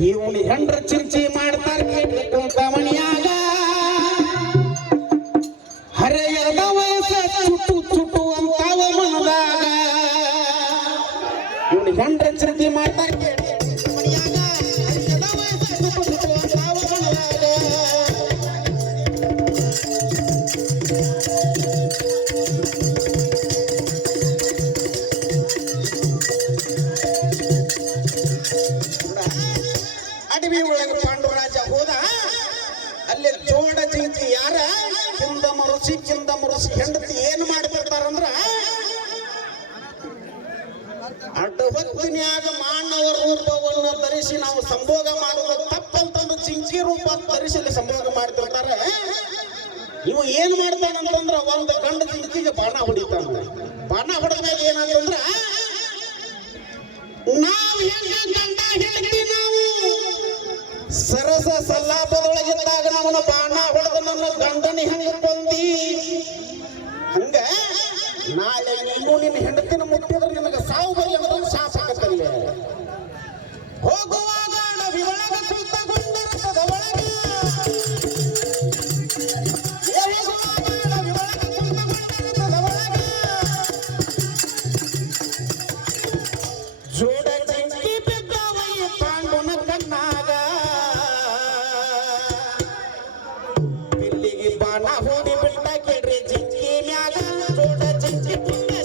ಇವನು ಹೆಂಡ್ರ ಚಿರ್ಚಿ ಮಾಡ್ತಾರ ಕುಂಕಮಣಿಯಾಗ ಹರೆಯದ ವಯಸ್ಸ ಚುಟ್ಟು ಚುಟ್ಟು ಅಂತಾವ ಮನದಾಗ. ಇವನು ಹೆಂಡ್ರ ಚಿರ್ಚಿ ಮಾಡ್ತಾರ ಅಡವಿ ಒಳಗೆ ಪಾಂಡುರಾಜ ಹೋದ. ಅಲ್ಲಿ ಜೋಡ ಜಿಂಕಿ ಯಾರ? ಕಿಂದ ಮರುಸಿ ಕಿಂದ ಮರುಸಿ ಹೆಂಡತಿ ಏನ್ ಮಾಡ್ತಿರ್ತಾರಂದ್ರ ಅಡ್ಡವತ್ತಿನ್ಯಾಗ ಮಾನವ ರೂಪವನ್ನ ಧರಿಸಿ ನಾವು ಸಂಭೋಗ ಮಾಡುವ ತಪ್ಪಂತಂದು ಚಿಂಚಿ ರೂಪ ಧರಿಸಿ ಸಂಭೋಗ ಮಾಡ್ತಿರ್ತಾರೆ ಇವ ಏನ್ ಮಾಡ್ತಾನಂತಂದ್ರ ಒಂದು ಗಂಡ ಜಿಂಕಿಗೆ ಬಾಣ ಹೊಡಿತಾನ. ಬಾಣ ಹೊಡೆದ ಮೇಲೆ ಏನಾದಂದ್ರ ಸರಸ ಸಲ್ಲಾಪದೊಳಗಿದ್ದಾಗ ನಮ್ಮನ್ನ ಬಾಣ ಹೊಡೆದು ನನ್ನ ಗಂಡನ ಹೆಂಗ ಬಂದಿ ಹಂಗ? ನಾಳೆ ನೀನು ನಿನ್ನ ಹೆಂಡತಿನ ಮುಟ್ಟಿದ್ರೆ ನಿನಗೆ ಸಾವು ಬರಿ ಅಂತ ಶಾಸಕತ್ತಲ್ಲ ಆಗತ್ತಲ್ಲ ಜೋಡ చించి పుణ్య